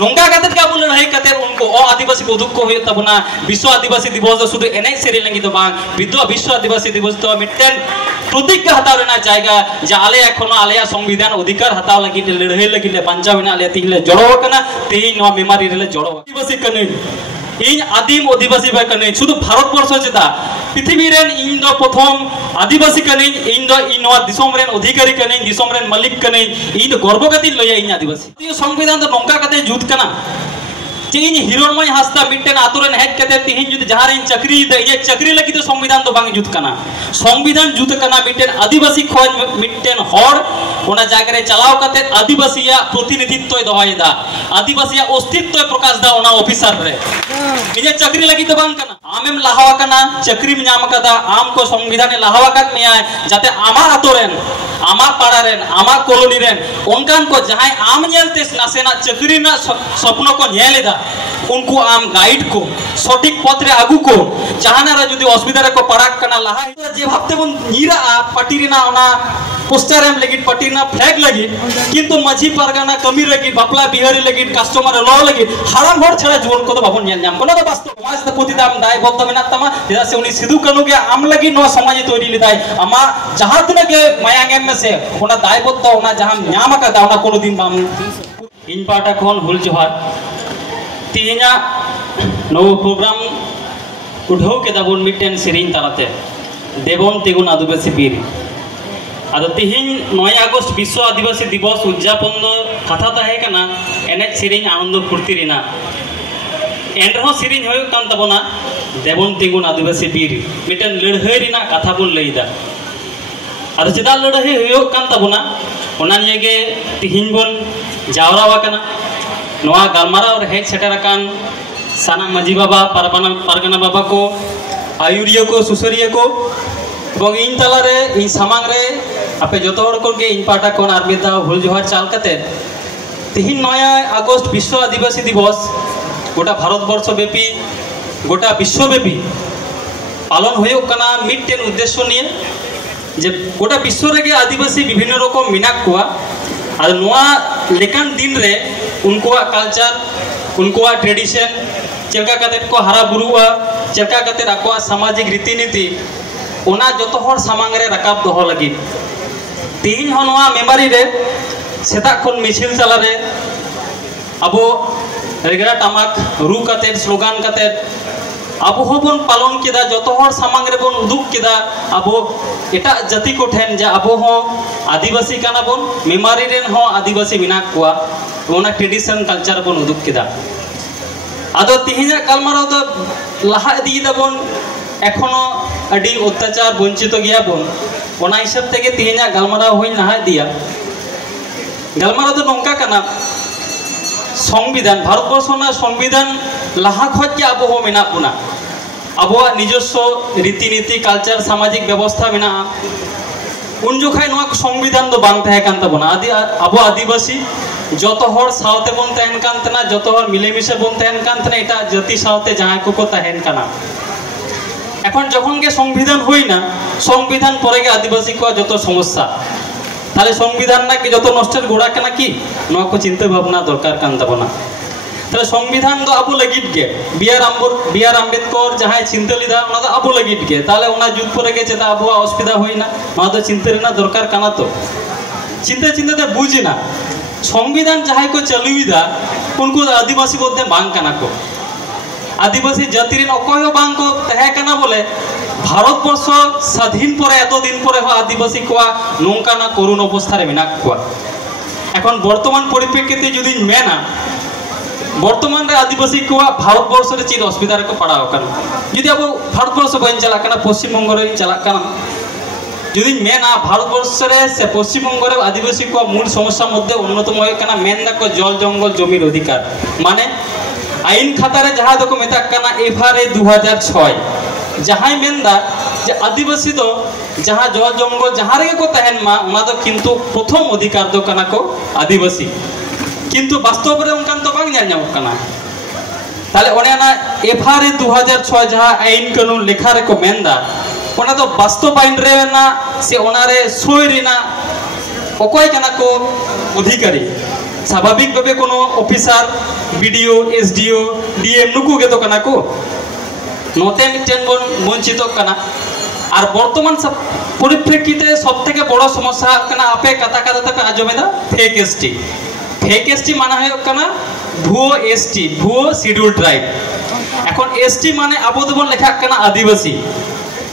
नोंका कते के अब लड़ाई कते उनको आदिवासी को दुख को हुए तबना विश्व आदिवासी दिवस दो शुद्ध एने सेरी लगी तो बांग विश्व आदिवासी दिवस तो मिट्टन प्रतिज्ञा हताव रेना जायगा जे आले एखोनो आलेया संविधान अधिकार हताव लगी लड़ाई लगी ले बांचाव ना आले तिहिले जड़ो कना तेही नो बीमारी रे जड़ो आदिवासी कने इन आदिम आदिवासी बा कने शुद्ध भारत वर्ष चेता पृथ्वी रेन इन दो प्रथम आदिवासी कने इन दो इन नो दिसोम रेन अधिकारी कने दिसोम रेन मालिक कने इन गर्व गति लया इन आदिवासी संविधान तो नोंका कते जुत कना इन हिरोनमय हस्ता मिट्टन आतुरन हेज कते तिहिन जुद जहां इन चक्री दे ये चक्री लगी तो संविधान तो बांग जुत कना संविधान जुत कना मिट्टन आदिवासी खोज मिट्टन हर ओना जायगा रे चलाव कते आदिवासी या प्रतिनिधित्व दोहयदा आदिवासी या अस्तित्व प्रकाश दा ओना ऑफिसर रे इजे चक्री लगी तो बांग कना आमेम लाहावा कना चक्री में नाम कदा आम को संविधान लाहावा कत मिया जाते आमा आतोरेन आमा पाड़ारेन आमा कॉलोनी रेन उनकान को जहां आम नेलते नासेना चक्री ना स्वप्न को नेलेदा उनको आम गाइड को सठिक पथ रे आगु को जहानारा जदि असुविधा रे को पड़ाक कना लाहा जे भाबते बन नीरा पार्टी रे ना ओना पोस्टर एम लगी पार्टी ना फ्लैग लगी किंतु माझी परगाना कमी लगी बापला बिहारी लगी कस्टमर लो लगी हाराम हर छड़ा जीवन को तो बाबन नेल नाम कोना तो वास्तव समाज त प्रति दाम दाय बद्ध मेना तमा जेदा से उनी सिधु कानू के आम लगी नो समाज तोरी लिदाय अमा जहां तने के मायांगेम में से ओना दाय बद्ध ओना जहां नाम का दावना कोनो दिन बाम इन पाटा कोन हुल जोहार तिहिना नो प्रोग्राम उठाव के दाबन मिट्टन सेरिन तालाते देबन तेगुन आदिवासी बीर आदो तिहिन 9 अगस्त विश्व आदिवासी दिवस उद्यापन दो कथा ताहे कना एने सेरिन आनंद फुर्ती रिना एनरहो सेरिन होय कान तबना देबन तेगुन आदिवासी बीर मिट्टन लड़हई रिना कथा बन लईदा आदो चेदा लड़हई होय कान तबना ओना निये तिहिन बन जावरावा कना नोआ गालमाराव रे हेज सेटरकान साना माजी बाबा पारगाना बाबा को आयुरिया को सुसरिया को এবং इन तला रे इन सामांग रे आपे जतो हड़ को के इन पाटा कोन आरबिदा हुल जोहार चाल कते तिहिन 9 अगस्त विश्व आदिवासी दिवस गोटा भारत वर्ष व्यापी गोटा विश्व व्यापी पालन होयो कना मिट्टन उद्देश्य निये जे गोटा विश्व रे के आदिवासी विभिन्न रकम मिनाक कोआ और नोआ लेकान दिन रे उनको कल्चर उनको ट्रेडिशन चलका कते को हरा बुरुआ चलका कते आको सामाजिक रीतिनीति ओना जतो हर सामांग रे रकाब दोहो लगी तीन हनवा मेमोरी रे सेता खन मिছিল चला रे अब रेगरा टमाक रू कते स्लोगान कते अब होबन पालन केदा जतो हर सामांग रे बन उदुक केदा अब एटा जाति को ठेन जे अब हो आदिवासी काना बन मेमोरी रेन हो आदिवासी मिनाक कोआ ओना ट्रेडिशन कल्चर बन उदुक केदा आदो तिहिना कालमाराव द लाहा इदी दबन एखोनो अडी अत्याचार वंचित गया बन ओना हिसाब तेगे तिहिना गालमाराव होई लाहा दिया गालमाराव द नोंका कना संविधान भारत वर्ष ना संविधान लाहा खज के अब हो मेना बुना अब निजस्व रीतिनीति कल्चर सामाजिक व्यवस्था मेना उन जोखाय नोआ संविधान दो बांग तहे कान तबना आदि अब आदिवासी जतो हर सावते बन तहन कान तना जतो हर मिलेमिशे बन तहन कान तना एटा जाति सावते जहां को तहन काना এখন যখন কে সংবিধান হই না সংবিধান পরে গে আদিবাসী কো যত সমস্যা তাহলে সংবিধান না কি যত নষ্টের গোড়া কেনা কি নয়া কো চিন্তা ভাবনা দরকার কান তাবনা তাহলে সংবিধান তো আবু লাগিত গে বিআর আম্বেদকর যাহাই চিন্তা লিদা ওনা তো আবু লাগিত গে তাহলে ওনা যুদ্ধ পরে গেছে তা আবু অসুবিধা হই না নয়া তো চিন্তা রেনা দরকার কানা তো চিন্তা চিন্তাতে বুঝি না সংবিধান যাহাই को चलुइदा उनको आदिवासी बोलते बांग काना को आदिवासी जाति रे अकय बांग को तहे काना बोले भारत वर्ष स्वाधीन परे एत दिन परे हो आदिवासी को नोंका ना करुण अवस्था रे मेना को এখন বর্তমান পরিপ্রেক্ষিতে যদি মেনা বর্তমান রে आदिवासी को भारत वर्ष रे चीज असुविधा रे को पड़ाव काना যদি अब भारत वर्ष बन चला काना पश्चिम बंग रे चला काना যদি মেনা भारत वर्ष रे से पश्चिम बंग रे आदिवासी को मूल समस्या मध्य अन्यतम होय काना मेन को जल जंगल जमीर अधिकार माने आईन खातारे जहाँ दो को मेता काना एफआरए 2006 जहाँ मेनदा जे आदिवासी दो जहाँ जल जंगल जहाँ रे को तहन मा ओना दो किंतु प्रथम अधिकार दो काना को आदिवासी किंतु वास्तव रे उनकान तो बांग जान जाम काना ताले ओने ना एफआरए 2006 जहाँ आईन कानून लेखा रे को मेनदा ओना तो वास्तव आईन रे ना से ओना रे सोय रे ना ओकोय काना को अधिकारी स्वाभाविक भावे कोनो ऑफिसर बीडीओ एसडीओ डीएम नुकु गे तो कना को नोते मिटेन बन वंचित कना और बर्तमान सब परिप्रेक्षिते सबथेके बड़ समस्या कना आपे कथा कथा तक आजमेदा फेक एसटी माना है कना भुयो एसटी भुयो शिड्यूल ट्राइब एखन एसटी माने आबो दबन लेखा कना आदिवासी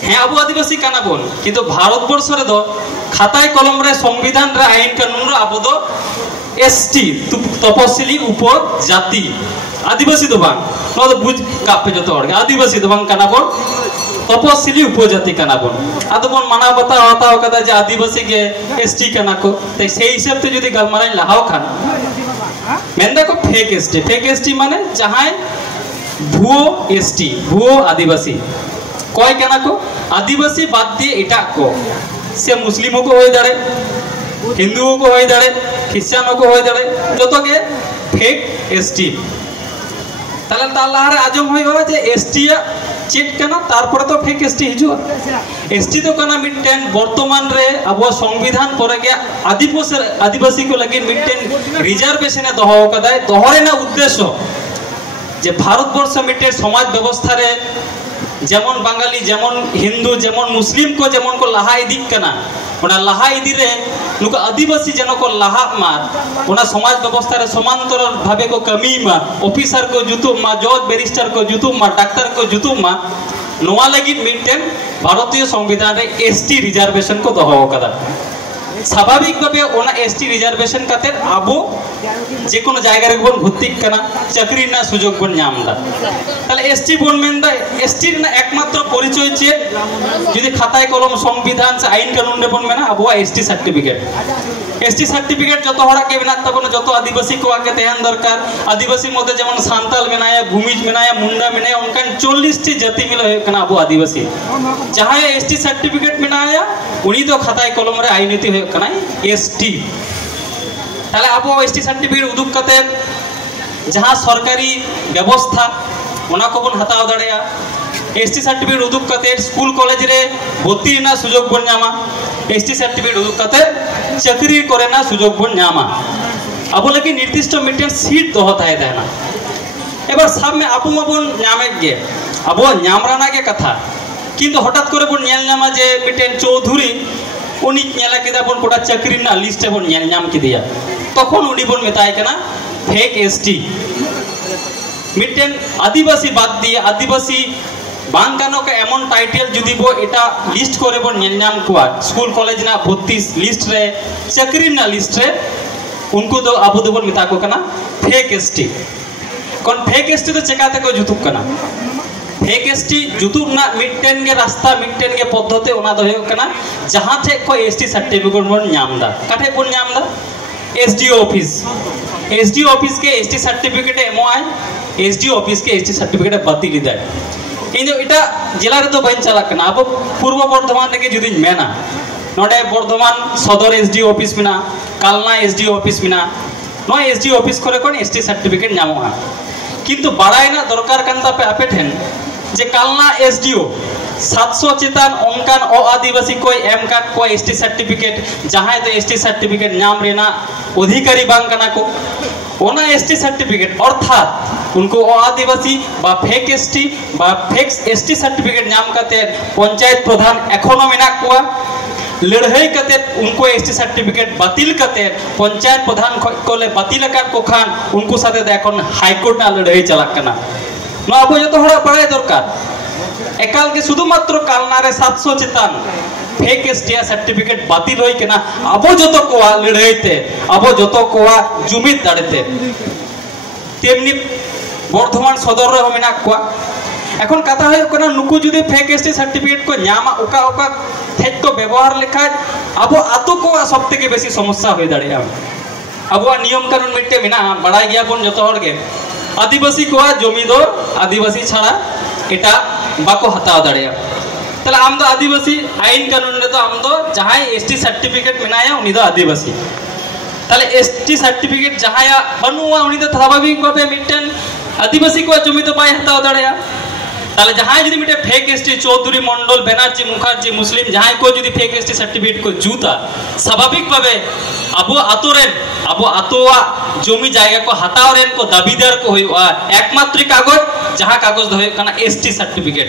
हाँ आबो आदिवासी कना बन किंतु भारतवर्ष रे दो खाताय कलम रे संविधान रे आईन कानून रे आबो दो एसटी तपसिली उपजाति आदिवासी दो बांग नो दो बुझ कापे जतो हर आदिवासी दो बांग कना बन तपसिली उपजाति कना बन आदो बन माना बताओ कदा जे आदिवासी के एसटी कना को ते सेई हिसाब ते जदी गलमाराई लाहाव खान मेंदा को फेक एसटी माने जहां भुयो एसटी भुयो आदिवासी कय कना को आदिवासी बाद दिए एटा को से मुस्लिमों को होय दाड़े हिंदुओं को होय दाड़े ख्रिस्टियानों को होय दाड़े जतो के फेक एसटी ताले तालारे आजम होय बाबा जे एसटी चेक कना तारपर तो फेक एसटी हिजुआ एसटी तो कना मिटेन वर्तमान रे अब संविधान पर के आदिवासी को लगे मिटेन रिजर्वेशन दोहो कदाय दोहरे ना उद्देश्य जे भारतवर्ष मिटे समाज व्यवस्था रे जेमन बांगाली जेमन हिंदू जेमन मुस्लिम को जेमन को लाहा इदी कना ओना लाहा इदी रे नुको आदिवासी जन को लाहा मा ओना समाज व्यवस्था रे समांतर भावे को कमी मा ऑफिसर को जुतु मा जज बैरिस्टर को जुतु मा डॉक्टर को जुतु मा नोआ लगी मेंटेन भारतीय संविधान रे एसटी रिजर्वेशन को दोहो कदा स्वाभाविक भावे ओना एसटी रिजर्वेशन खातिर आबो जे कोनो जायगा रे बन भर्ती कना चाकरी ना सुयोग बन नामदा ताले एसटी बन मेनदा एसटी ना एकमात्र परिचय छे যদি খাতায় কলম সংবিধান से आईन कानून रे बन मेना आबो एसटी सर्टिफिकेट যত হড়া কে বিনা তবন যত आदिवासी को आके तेहन दरकार आदिवासी मध्य जेमन सांताल मेनाया भूमिज मेनाया मुंडा मेनाया उनकान 40 टी जाति मिले कना आबो आदिवासी जहां एसटी सर्टिफिकेट मेनाया उनी तो खाताय कलम रे आईनीति होय कना एसटी ताले आबो एसटी सर्टिफिकेट उदुक कते जहां सरकारी व्यवस्था ओना को बन हताव दाड़ेया एसटी सर्टिफिकेट उदुक कते स्कूल कॉलेज रे भर्ती ना सुयोग बन नामा एसटी सर्टिफिकेट उदुक कते चाकरी करे ना सुयोग बन नामा अब लगे निर्दिष्ट मिटेन सीट दोहो थाय देना एबार सब में आपु माबन नामे गे अब नामराना के कथा किंतु हठात करे बन नेल नामा जे मिटेन चौधुरी उनी नेला केदा बन कोटा चाकरी ना लिस्ट बन नेल नाम किदिया तखन उनी बन मेताय कना फेक एसटी मिटेन आदिवासी बाद दिए आदिवासी बांगानो के एमन टाइटल जुदी बो एटा लिस्ट करे बन नेल नाम कोआ स्कूल कॉलेज ना भर्ती लिस्ट रे चाकरी ना लिस्ट रे उनको तो आबो दो बन मेता को कना फेक एसटी कोन फेक एसटी तो चेकाते को जुतुक कना फेक एसटी जुतुक ना मिटेन के रास्ता मिटेन के पद्धति ओना दो कना जहां थे को एसटी सर्टिफिकेट बन नामदा काठे बन नामदा एसडीओ ऑफिस के ST certificate MOI SDO office के एसटी सर्टिफिकेट बातिल दा इन जो इटा जिला रे तो बन चला कना अब पूर्व बर्धमान के जुदी मेना नोडे बर्धमान सदर एसडीओ ऑफिस मिना कालना एसडीओ ऑफिस मिना नो एसडीओ ऑफिस करे कोन एसटी सर्टिफिकेट नामोहा किंतु बाड़ायना दरकार कान तापे आपे ठेन जे कालना एसडीओ 700 चेतान ओनकान ओ आदिवासी कोई एम कार्ड को एसटी सर्टिफिकेट जहां तो एसटी सर्टिफिकेट नाम रेना अधिकारी बांग कना को ओना एसटी सर्टिफिकेट अर्थात उनको ओ आदिवासी बा फेक एसटी बा फेक एसटी सर्टिफिकेट नाम काते पंचायत प्रधान एखोनो मेना कोआ लड़ाई कते उनको एसटी सर्टिफिकेट बातिल कते पंचायत प्रधान कोले बातिल कर को खान उनको साथे देखन हाईकोर्ट ना लड़ाई चला कना नो अब जो हड़ा बड़ाई दरकार एकाल के शुधुमात्र कालना रे 700 चेतान फेक एसटी सर्टिफिकेट बातिल होई केना अब जो तो कोआ लड़ाईते अब जो तो कोआ जुमित दाड़ते तेमनी बर्धमान सदर रे मेना कोआ এখন কথা হয় কোন নুকু যদি ফেক এসটি সার্টিফিকেট কো নামা ওকা ওকা থেক কো ব্যবহার লেখা আবো আতো কো সবথেকে বেশি সমস্যা হয়ে দাঁড়িয়ে আবো নিয়ম কানুন মিটে মিনা বাড়াই গিয়া কোন যত হড়গে আদিবাসী কোয়া জমি দো আদিবাসী ছাড়া এটা বাকো হাতাও দাঁড়িয়ে তাহলে আম তো আদিবাসী আইন কানুন রে তো আম তো যাহাই এসটি সার্টিফিকেট মিনায়া উনি তো আদিবাসী তাহলে এসটি সার্টিফিকেট যাহায়া বানুয়া উনি তো স্বাভাবিক ভাবে মিটেন आदिवासी को जमी तो बाय हताव दाड़ेया তাহলে যাহাই যদি মিটে ফেক এসটি চৌধুরী মন্ডল ব্যানার্জি মুখার্জি মুসলিম যাহাই কো যদি ফেক এসটি সার্টিফিকেট কো জুতা স্বাভাবিক ভাবে আবু আতরেন আবু আতোয়া জমি জায়গা কো হাতাওরেন কো দাবিদার কো হইয়া একমাত্র কাগজ যাহা কাগজ হয়ে কানা এসটি সার্টিফিকেট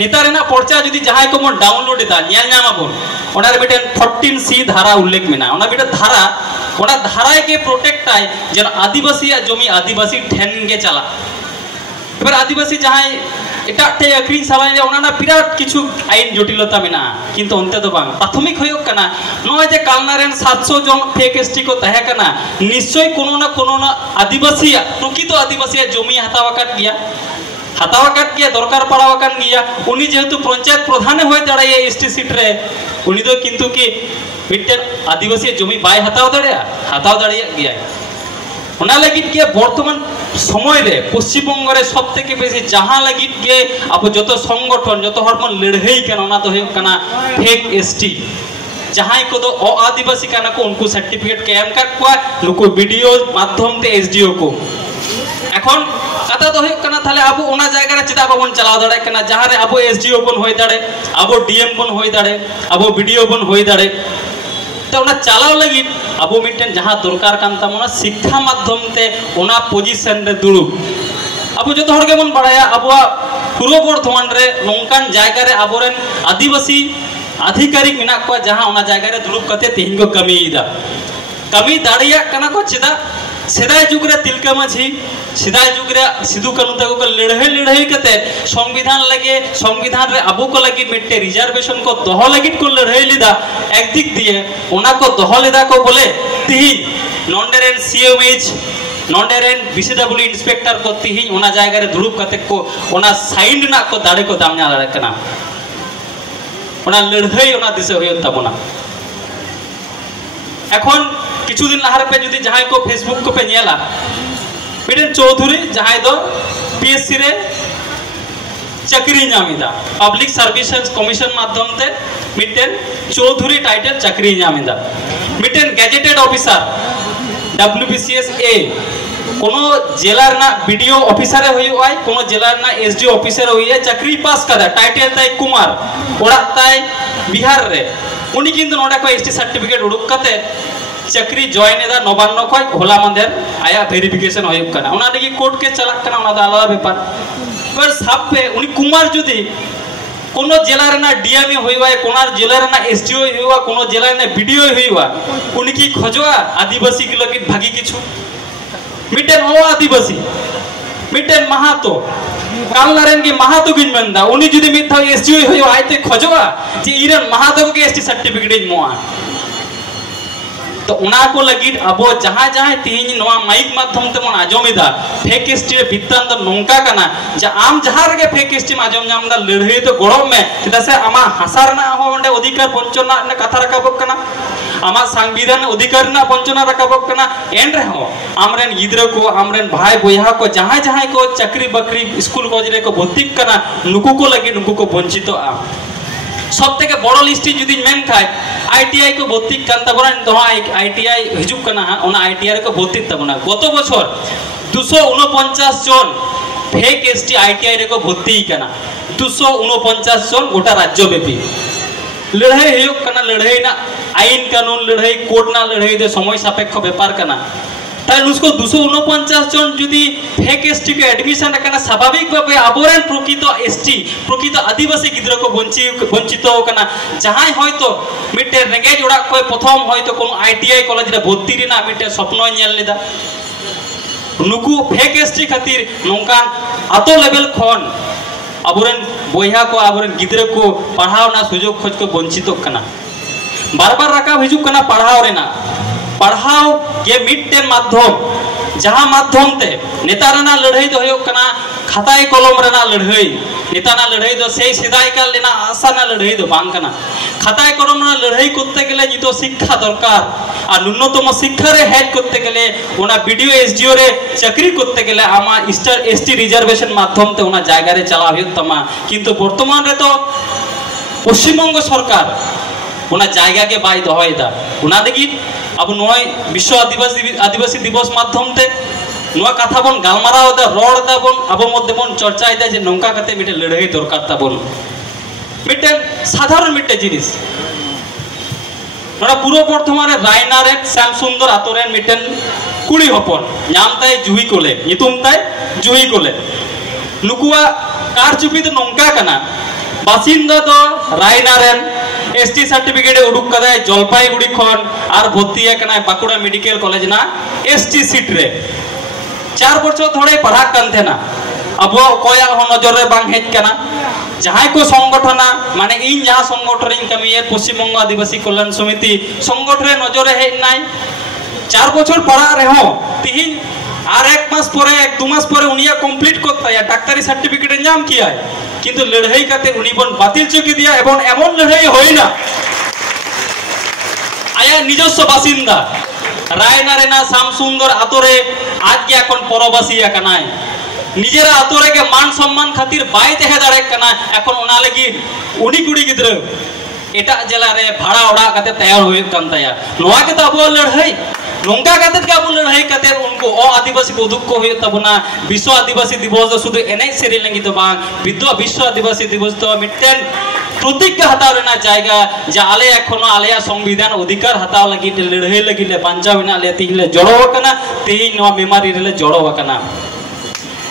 নেতারেনা পর্চা যদি যাহাই কো মন ডাউনলোড দা নিয়াল নামাবন ওনার বিটেন 14C ধারা উল্লেখ মেনা ওনা বিটে ধারা ওনা ধারায় কে প্রোটেক্ট আই যেন আদিবাসী জমি আদিবাসী ঠেন গে চালা এবার আদিবাসী যাহাই এটা টে আখরি সালাইলে ওনানা বিরাট কিছু আইন জটিলতা মেনা কিন্তু অন্তে তো বাং প্রাথমিক হইক কানা নয় যে কালনারেন 700 জন ফেক এসটি কো তাহে কানা নিশ্চয় কোনো না আদিবাসী প্রকৃত আদিবাসী জমি হাতাওয়াকাট গিয়া দরকার পড়াওয়াকান গিয়া উনি যেহেতু পঞ্চায়েত প্রধানে হয়ে দাঁড়ায় এসটি সিট রে উনি তো কিন্তু কি মিটেন আদিবাসী জমি বাই হাতাও দাঁড়িয়ে গিয়া ওনা লাগিত গিয়ে বর্তমান সময় রে পশ্চিমবঙ্গরে সব থেকে বেশি যাহা লাগিত গিয়ে আবু যত সংগঠন যত হরমন লড়াই কেন ওনা তো হয়ে কানা ফেক এসটি যাহাই को तो आदिवासी काना को उनको सर्टिफिकेट के एम कर को नुको वीडियो माध्यम ते एसडीओ को এখন কথা তো হই কানা তাহলে আবু ওনা জায়গারে চিতা বাবন চালাও দাঁড়ায় কেনা যাহারে আবু এসডিও বন হই দাঁড়ে আবু ডিএম বন হই দাঁড়ে আবু ভিডিও বন হই দাঁড়ে তো ওনা চালাও লাগি আবু মিটেন যাহা দরকার কান্তা মনা শিক্ষা মাধ্যমতে ওনা পজিশন রে দুড়ুব আবু যত হড়কে মন বাড়ায়া আবুয়া পূর্ব বর্ধমান রে নঙ্কান জায়গারে আবরেন আদিবাসী আধিকারিক মিনা को যাহা ওনা জায়গারে দুড়ুব কতে তিন গো কমি দাঁড়িয়া কানা को চিদা সেদাই যুগরে তিলকা মাঝি সেদাই যুগরে সিধু কানু তাকো লড়াই কতে সংবিধান রে আবু को लगी मिट्टे रिजर्वेशन को दह लगी को लड़ाई लिदा एक दिक दिए ओना को दह लिदा को बोले तिही नॉनडेरेन सीएमएच नॉनडेरेन बीसीडब्ल्यू इंस्पेक्टर को तिही ओना जायगा रे दुड़ुब कते को ओना साइन ना को दाड़े को दाम ना दाड़े कना ओना लड़ाई ओना दिसे होय ताबोना এখন কিছুদিন লাহারে পে যদি যাহাই को फेसबुक को पे नेला मिटेन चौधरी যাহাই दो पीएससी रे চাকরি নামিদা পাবলিক সার্ভিসেস কমিশন মাধ্যমতে মিটেন চৌধুরী টাইটেল চাকরি নামিদা মিটেন গ্যাজেটেড অফিসার ডব্লিউবিসিএস এ কোন জেলার না বিডিও অফিসারে হইয়াই কোন জেলার না এসডিও অফিসারে হইয়া চাকরি পাস করা টাইটেল তাই কুমার ওড়া তাই বিহার রে উনি কিন্তু নোডা কো এসটি সার্টিফিকেট উড়ুক কাতে চাকরি জয়েন এদা নবান্ন কয় होला मंदिर आया वेरिफिकेशन হইক কানা ওনা দেখি কোর্ট কে চালাক কানা ওনা আলাদা ব্যাপার पर सापे उनी कुमार जुदी कोनो जिलार ना डीएमए होइवा कोनार जिलार ना एसडीओ होइवा कोनो जिलार ना बीडीओ होइवा उनी की खोजवा आदिवासी के लगी भागी किछु मिटेन ओ आदिवासी मिटेन महातो कालनारेन के महातो गिन बंदा उनी जुदी मिथा एसडीओ होइवा आइते खोजवा जे इरन महातो के एसटी सर्टिफिकेट मोआ तो उना को लगी अबो जहां जहां तीन नवा माइक माध्यम ते मन आजोमिदा फेक एसटी बितान तो नोंका कना जे आम जहां रे फेक एसटी आजोम जामदा लड़ाई तो गड़म में चदा से आमा हासार ना हो ओंडे अधिकार पंचना ने कथा रकाब कना आमा संविधान अधिकार ना पंचना रकाब कना एन रे हो आमरेन गिदरा को आमरेन भाई बोया को जहां जहां को चाकरी बकरी स्कूल कॉलेज रे को भर्ती कना नुकु को लगी नुकु को वंचित आ सब থেকে বড় লিস্টে যদি মেন খায় আইটিআই को ভর্তি কান্তা বলেন তো আইটিআই হিজুক কানা ওনা আইটিআই को ভর্তি তাবনা গত বছর 249 জন ফেক এসটি আইটিআই রে को ভর্তি কানা 249 জন গোটা রাজ্যব্যাপী লড়াই হইক কানা লড়াই না আইন কানুন লড়াই কোর্ট না লড়াই দে সময় সাপেক্ষ ব্যাপার কানা তাই उसको 249 জন যদি फेक एसटी के एडमिशन रखना स्वाभाविक भावे आबोरेन प्रकृत एसटी प्रकृत आदिवासी गिद्रा को वंचित होकना जहां हयतो मिटे रेंगेज ओडा को प्रथम हयतो कोन आईटीआई कॉलेज रे भर्ती रेना मिटे स्वप्न नेल लेदा नुकु फेक एसटी खातिर नोंकान आतो लेवल खन आबोरेन बोया को आबोरेन गिद्रा को पढ़ावना सुयोग खोज को वंचित होकना बार-बार रका हिजु कना पढ़ाव रेना पढ़ाओ ये मिट्टेन माध्यम जहां माध्यम ते नेताराना लड़ाई दो होयो कना खाताय कलम रेना लड़ाई नेताना लड़ाई दो से सिदाय का लेना आसाना लड़ाई दो बांग कना खाताय कलम ना लड़ाई करते गेले नितो शिक्षा दरकार আর ন্যূনতম শিক্ষা রে হেড করতে গেলে ওনা ভিডিও এসডিও রে চাকরি করতে গেলে আমা স্টার এসটি রিজার্ভেশন মাধ্যমতে ওনা জায়গা রে চালা হইতমা কিন্তু বর্তমান রে তো পশ্চিমবঙ্গ সরকার ওনা জায়গা के बाई दहयदा ओना देखी अब नय विश्व आदिवासी दिवस माध्यमते नुआ कथा बन गालमाराव दा रोड दा बन अबो मध्य बन चर्चा दा जे नौका कते मिटे लड़ाई दरकार ताबन मिटे साधारण मिटे जिनिस नोड़ा पूर्व बर्धमान रायनार श्याम सुंदर आतोरेन मिटेन कुड़ी हपन नाम ताई जुही कोले नितुम ताई जुही कोले नुकुआ कारचुपी तो नौका कना बासिंदा तो रायनारेन एसटी सर्टिफिकेट उडुक कदाय जलपाईगुड़ी खन और भर्ती कना बाकुड़ा मेडिकल कॉलेज ना एसटी सीट रे 4 बछर धरे पढ़ा कान थेना अब कोया हो नजर रे बांग हेज कना जहां को संगठना माने इन जहां संगठन कमी पश्चिम बंग आदिवासी कल्याण समिति संगठन नजर हेज नाई 4 बछर पढ़ा रे हो तिहिन और 1 मास परे 1-2 मास परे उनिया कंप्लीट करता डाक्तारी सर्टिफिकेट नाम किया किंतु लड़ाई करते उनी बन बातिल चुकी दिया एवं एमन लड़ाई होई ना आया निजस्व बासिंदा रायनारेना श्याम सुंदर आतोरे आज के এখন পরবাসী কানাই নিজেরা আতরে के मान सम्मान खातिर बाय तेहे दाड़े कना এখন ওনা লাগি উনি কুড়ি গিদ্র এটা জেলা রে ভাড়া ওড়া কাতে তৈয়ার হই কান তায়া নোয়া के तो अब लड़ाई नौका कते के अब लड़ाई कते उनको आदिवासी को दुख को हुई तबना विश्व आदिवासी दिवस शुद्ध एने सेरी लंगी तो बांग विश्व आदिवासी दिवस तो मिटेन प्रतिज्ञा हताव रेना जायगा जे आले एखोनो आलेया संविधान अधिकार हताव लगी लड़ाई लगी ले बांचाव ना ले तिहिले जड़ो कना तिहि नो बीमारी रे जड़ो कना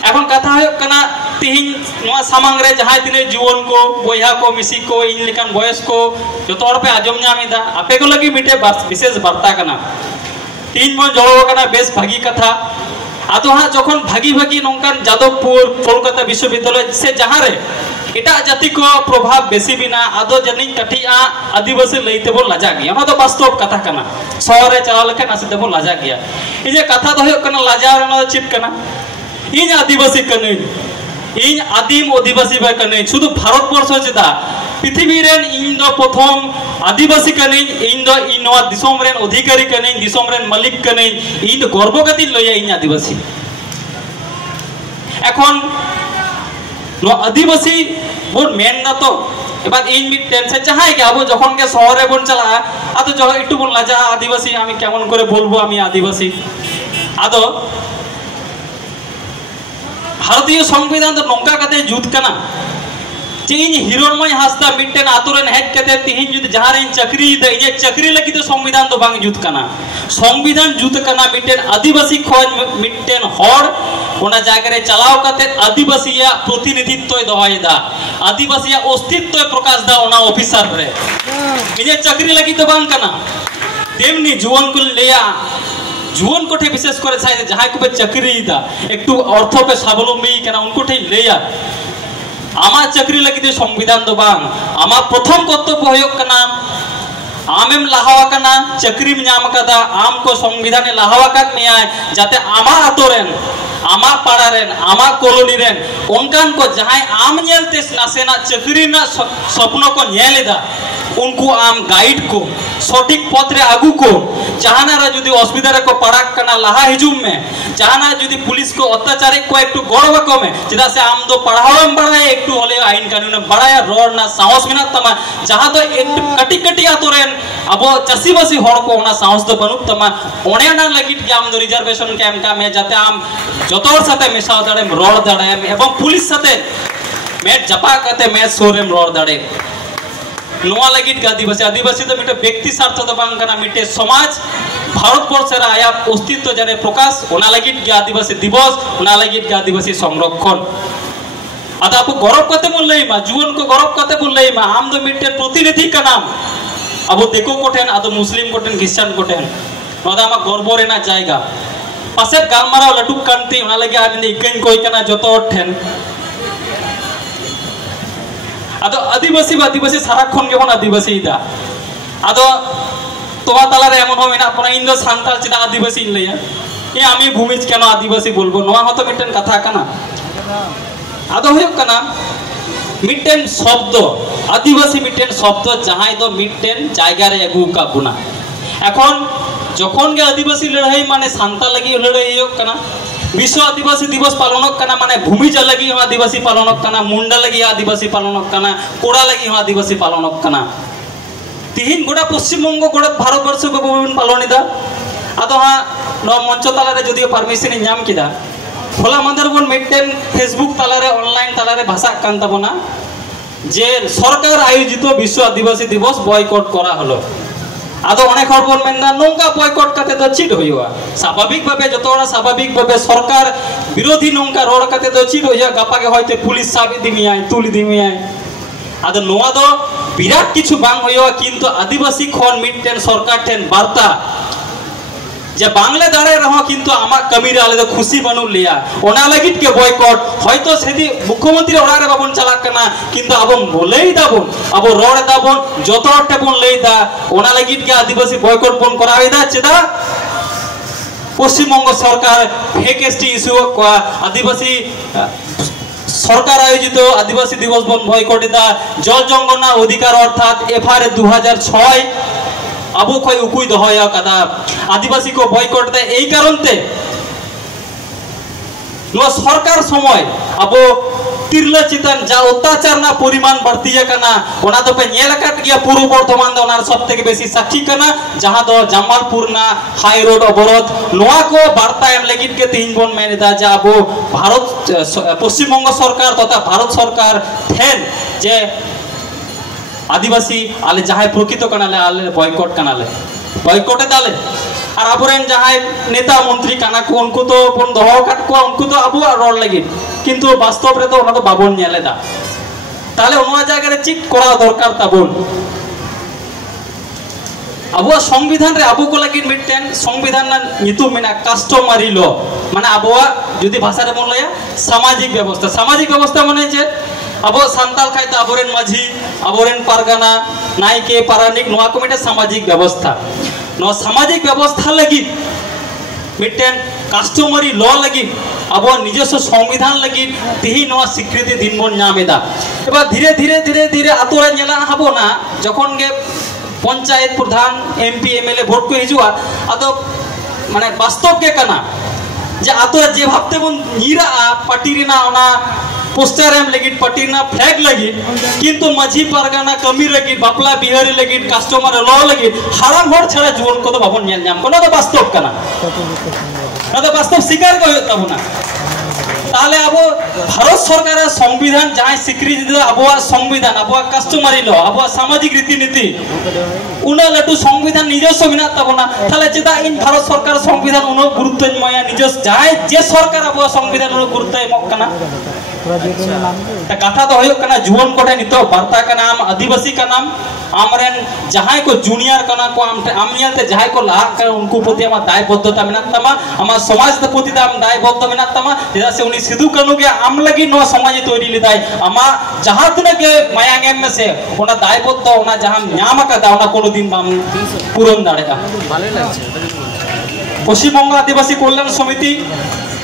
এখন কথা হয় কনা তিহিন নোয়া সামাং রে যাহাই তিনে জীবন को বইহা को मिसी को इन लेकान बयस को जतो हर पे आजम नामिदा आपे को लगी मिटे विशेष वार्ता कना तीन मन जड़ो कना बेस भागी कथा आदो हा जखन भागी भागी नौकान जादवपुर कलकाता विश्वविद्यालय से जहां रे एटा जाति को प्रभाव बेसी बिना आदो जनी कठिया आदिवासी लईते बोल लाजा गया ओना तो वास्तव कथा कना शहर रे चला लेके नासिते बोल लाजा गया ए जे कथा तो हो कना लाजा रे चित कना इन आदिवासी कने इन आदिम आदिवासी बा कने शुद्ध भारत वर्ष जेदा पृथ्वी रेन इन दो प्रथम आदिवासी कने इन दो इन वा दिसोम रेन अधिकारी कने दिसोम रेन मालिक कने इन गर्व गति लया इन आदिवासी এখন नो आदिवासी बोन मेन ना तो এবার इन मिट टेंशन चाहे कि अब যখন के শহরে বন চলা আতো যখন একটু বল লাজা আদিবাসী আমি কেমন করে বলবো আমি আদিবাসী আদো भारतीय संविधान तो नौका कते जुत कना जे इन हिरणमय हासदा मिटेन आतोरेन हेज कते तिहिन जुद जहां रे चक्री दे ये चक्री लगी तो संविधान तो बांग जुत कना संविधान जुत कना मिटेन आदिवासी खोज मिटेन हर ओना जायगा रे चलाव कते आदिवासीया प्रतिनिधित्व दहायदा आदिवासीया अस्तित्व प्रकाश दा ओना ऑफिसर रे ये चक्री लगी तो बांग कना तेमनी जुवन को लेया जुवन कोठे विशेष करे चाहे जहां को चक्री दा एकटू अर्थ पे स्वावलंबी केना उनको ठे लेया आमा चक्री लगी दे संविधान दो बांग आमा प्रथम कर्तव्य होयक कना आमेम लाहावा कना चक्री में नाम कदा आम को संविधान लाहावा काक मिया जाते आमा आतोरेन आमा पाड़ारेन आमा कॉलोनी रेन उनकान को जहां आम नेलते नासेना चक्री ना स्वप्न को नेलेदा उनको आम गाइड को सठिक पथ रे आगु को जहाना जुदी असुविधा को पड़ाक कना लाहा हिजुम में जहाना जुदी पुलिस को अत्याचार को एकटू गौरव कमे चेदा से आम दो पढ़ावम बड़ाय एकटू होले आईन कानून बड़ाया रोड ना साहस मिना तमा जहां तो एकटू कटी कटी आतोरेन अब चासीबासी हर को ओना साहस तो बनु तमा ओने ना लगिट के आम दो रिजर्वेशन कैम्प का में जाते आम जतोर साथे मेसा दाड़े रोड दाड़े एवं पुलिस साथे में जपा करते में सोरेम रोड दाड़े नोआ लगिट के आदिवासी तो मिटे व्यक्ति स्वार्थ तो बांग कना मिटे समाज भारतवर्ष रे आया अस्तित्व जाने प्रकाश ओना लगिट के आदिवासी दिवस ओना लगिट के आदिवासी संरक्षण आदा आपको गौरव करते बोल लई मा जीवन को गौरव करते बोल लई मा आम दो मिटे प्रतिनिधि का नाम अब देखो कोठेन आदो मुस्लिम कोठेन क्रिश्चियन कोठेन नोदा मा गर्व रेना जायगा पासे गालमारा लटुक कांती ओना लगे आनी इकन कोई कना जतो ठेन आदो आदिवासी साराक्षण जेमन आदिवासी दा आदो तोमा तालारे एमन हो मेना अपना इन दो सान्ताल चिदा आदिवासी लैया ए आमी भूमिज केन आदिवासी बोलबो नोआ हतो मिटेन कथा कना आदो होय कना मिटेन शब्द आदिवासी मिटेन शब्द जहां दो मिटेन जायगा रे अगु का बुना এখন যখন गे आदिवासी लड़ाई माने सान्ताल लगी लड़ाई होय कना विश्व आदिवासी दिवस पालन करना माने भूमिज लगी आदिवासी पालन करना मुंडा लगी आदिवासी पालन करना कोड़ा लगी आदिवासी पालन करना तिहिन गोटा पश्चिम बंग गोटा भारतवर्ष पालन आदो हाँ नो मंचो तालारे जदियो परमिशन नाम किदा होला मादर बन मिटटेन फेसबुक तालारे ऑनलाइन तालारे भाषा कान ताबोना जे सरकार आयोजित विश्व आदिवासी दिवस बॉयकट करा हलो आदो अनेक हर बन मेनदा नोंका बॉयकट काते दो चिट होइवा स्वाभाविक भाबे जतोड़ा स्वाभाविक भाबे सरकार विरोधी नोंका रोड काते दो चिट होइया गापा के होयते पुलिस साबि दिमियाय तुली दिमियाय आदो नोआ दो विराट किछु बांग होइवा किंतु आदिवासी खन मिटटेन सरकार ठेन वार्ता जे बांगले दाड़े रहो किंतु आमा कमी रे आले दो खुशी बनू लिया ओना लगित के बॉयकट हयतो सेदी मुख्यमंत्री ओड़ा रे बाबन चला कना किंतु अब बोलेई दाबन अब रोड दाबन जतो हटे बन लेदा ओना लगित के आदिवासी बॉयकट बन करावेदा चेदा पश्चिमबंग सरकार फेक एसटी इश्यू को आदिवासी सरकार आयोजित आदिवासी दिवस बन बॉयकट दा जल जंगल अधिकार अर्थात एफआर 2006 अबो कोई उकुई दहया कदा आदिवासी को बॉयकट दे এই কারণতে नो सरकार समय अबो तिरला चितन जा अत्याचार ना परिमाण बढ़तिया कना ओना तो पे नेल काट गया पूर्व बर्धमान दो ओनार सबथेके बेसी साक्षी कना जहां दो जमालपुर ना हाई रोड अवरोध नोआ को वार्ता एम लगित के तीन बन मेनेदा जा अबो भारत पश्चिम बंग सरकार तथा भारत सरकार थेन जे आदिवासी आले जहां प्रकृत कनाले आले बॉयकट कनाले बॉयकटे दाले और आबोरेन जहां नेता मंत्री काना को उनको तो बन दहो काट को उनको तो अबो रोड लगी किंतु वास्तव रे तो ओना तो बाबन नेलेदा ताले ओना जायगा रे चिक करा दरकार ताबन अबो संविधान रे अबो को लगी मिटटेन संविधान ना नितु मेना कास्टमारी लॉ माने अबो जदि भाषा रे बोन लया सामाजिक व्यवस्था माने जे अब सान्ताल खाइते आबोरेन माझी आबोरेन पारगाना नायके पारानिक नोआ को मिटे सामाजिक व्यवस्था नो सामाजिक व्यवस्था लगी मिटेन कास्टमरी लॉ लगी अब निजस्व संविधान लगी तिही नोआ स्वीकृति दिन बन नामेदा एबा धीरे धीरे धीरे धीरे आतोरे नेला हबो ना जखन गे पंचायत प्रधान एमपी एमएलए भोट को हिजुआ आदो माने वास्तव के कना जे आतोरे जे भाबते बन नीरा पार्टी रेना ओना पोस्टर एम लगित पटीना फ्लैग लगी किंतु माझी पारगाना कमी लगी बापला बिहारी लगी कस्टमर लॉ लगी हाराम हर छड़ा जीवन को तो बाबन नेल नाम कोना तो वास्तव कना ना तो वास्तव स्वीकार को तबना ताले अब भारत सरकार संविधान जहां स्वीकृति दे अब संविधान अब कस्टमरी लॉ अब सामाजिक रीतिनीति उना लटू संविधान निजस्व बिना तबना ताले चेदा इन भारत सरकार संविधान उनो गुरुत्व मया निजस्व जहां जे सरकार अब संविधान उनो गुरुत्व एमक कना कथा तो होयो कना जुवन कोटे नितो वार्ता का नाम आदिवासी का नाम आमरेन जहां को जूनियर कना को आमनियाते जहां को लाग कर उनको प्रति आमा दायबद्धता मेना तमा आमा समाज ते प्रति आम दायबद्ध मेना तमा जेदा से उनी सिधु कनु के आम लगी नो समाज तोरी लिदाय आमा जहां तने के मायांगेम में से ओना दायबद्ध ओना जहां न्याम का दावना कोनो दिन बाम पूरन दाड़ेगा भालो लागছে पश्चिम बंग आदिवासी कल्याण समिति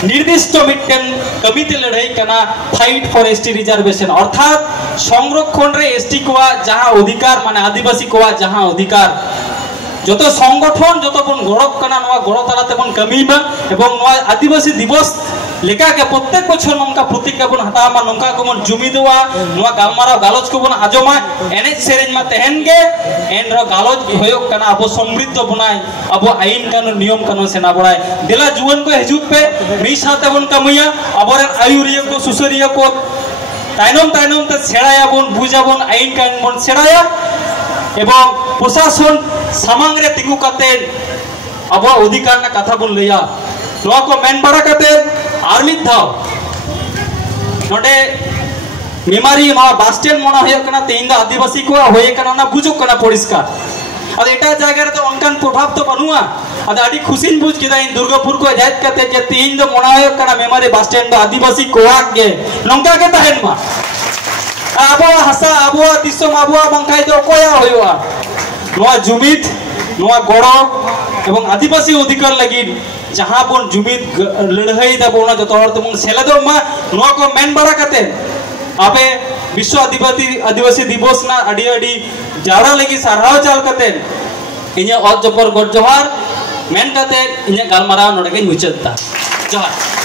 निर्दिष्ट मिटटेन कमिते लड़ाई कना फाइट फॉर एसटी रिजर्वेशन अर्थात संरक्षण रे एसटी को जहां अधिकार माने आदिवासी को जहां अधिकार जतो संगठन जतो बन गड़क कना नवा गड़ तालाते बन कमीमा एवं नवा आदिवासी दिवस लेका के प्रत्येक बछर नंका प्रतिज्ञा बन हतामा नंका को बन जुमिदवा नवा गालमारा गालोज को बन आजमा एने सेरेंज मा तहन गे एन रो गालोज होयो कना अब समृद्ध बनाय अब आईन कानून नियम कानून सेना बड़ाय देला जुवन को हिजुक पे मी साथे बन कमिया अबरे आयुरिया को सुसरिया को ताइनम ताइनम ते सेड़ाया बन बुझा बन आईन कानून बन सेड़ाया एवं प्रशासन सामांग रे तिगु काते अब अधिकार ना कथा बन लया नोआ को मेन बड़ा काते आर्मित धाव नोडे मेमारी मा बस स्टैंड मना होय कना तेइन द आदिवासी को होय कना ना बुझुक कना परिष्कार अद एटा जायगा रे तो अनकान प्रभाव तो बनुआ अद आडी खुशिन बुझ केदा इन दुर्गापुर को जायत कते जे तेइन द मना होय कना मेमारी बस स्टैंड द आदिवासी कोआक गे नंका के तहेन मा आबो हसा आबो दिसम आबो बंखाय दो कोया होयवा नोआ जुमित नोआ गड़ो एवं आदिवासी अधिकार लगी जहां बन जुमित लड़ाई दा बोना जतो हर तुम सेलेदो मा नोआ को मेन बड़ा कते आपे विश्व आदिवासी दिवस ना अडी अडी जारा लगी साराव चाल कते इने और जबर गड जोहार मेन कते इने गालमारा नोडे के मुचता जोहार।